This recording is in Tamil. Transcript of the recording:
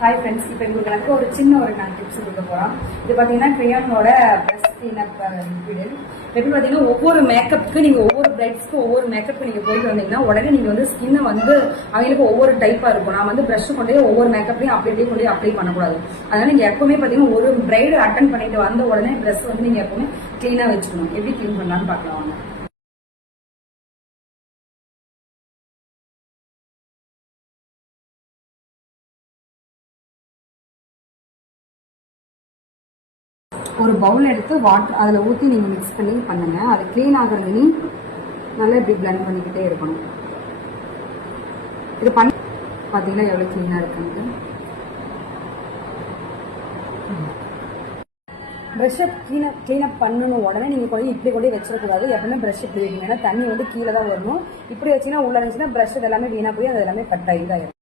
ஹாய் ஃப்ரெண்ட்ஸ், இப்போ உங்களுக்கு எனக்கு ஒரு சின்ன நான் டிப்ஸ் கொடுக்க போகிறோம். இது பார்த்தீங்கன்னா கிரையானோட ப்ரஷ் கிளீனப் லிக்விட். எப்படி பார்த்தீங்கன்னா ஒவ்வொரு மேக்கப்புக்கு நீங்கள் ஒவ்வொரு பிரைட்ஸ்க்கு ஒவ்வொரு மேக்கப்புக்கு நீங்கள் போயிட்டு வந்தீங்கன்னா உடனே நீங்கள் வந்து ஸ்கின்னை வந்து அவங்களுக்கு ஒவ்வொரு டைப்பாக இருக்கும். நான் வந்து ப்ரஷ் கொண்டே ஒவ்வொரு மேக்கப்லையும் அப்படியே கொண்டே அப்ளை பண்ணக்கூடாது. அதனால நீங்கள் எப்பவுமே பார்த்தீங்கன்னா ஒரு பிரைடு அட்டன் பண்ணிட்டு வந்த உடனே ப்ரஷ் வந்து நீங்கள் எப்பவுமே க்ளீனாக வச்சுக்கணும். எப்படி க்ளீன் பண்ணலான்னு பார்க்கலாம் வாங்க. ஒரு பவுல் எடுத்து வாட்டர் அதில் ஊற்றி நீங்கள் மிக்ஸ் பண்ணி பண்ணுங்க. அது க்ளீன் ஆகிறது நல்லா இப்படி பிளெண்ட் பண்ணிக்கிட்டே இருக்கணும். இது பண்ணி பார்த்தீங்கன்னா எவ்வளோ க்ளீனாக இருக்குங்க. ப்ரஷ்ஷை க்ளீனப் பண்ணணும் உடனே நீங்கள் கொஞ்சம் இப்படி கொண்டே வச்சிடக்கூடாது. எப்பவுமே ப்ரஷ் இப்படி வைக்கணும். ஏன்னா தண்ணி வந்து கீழே தான் வரணும். இப்படி வச்சிங்கன்னா உள்ள இருந்துச்சுன்னா ப்ரஷ் எல்லாமே வீணாக போய் அது எல்லாமே கட் ஆகிடும்.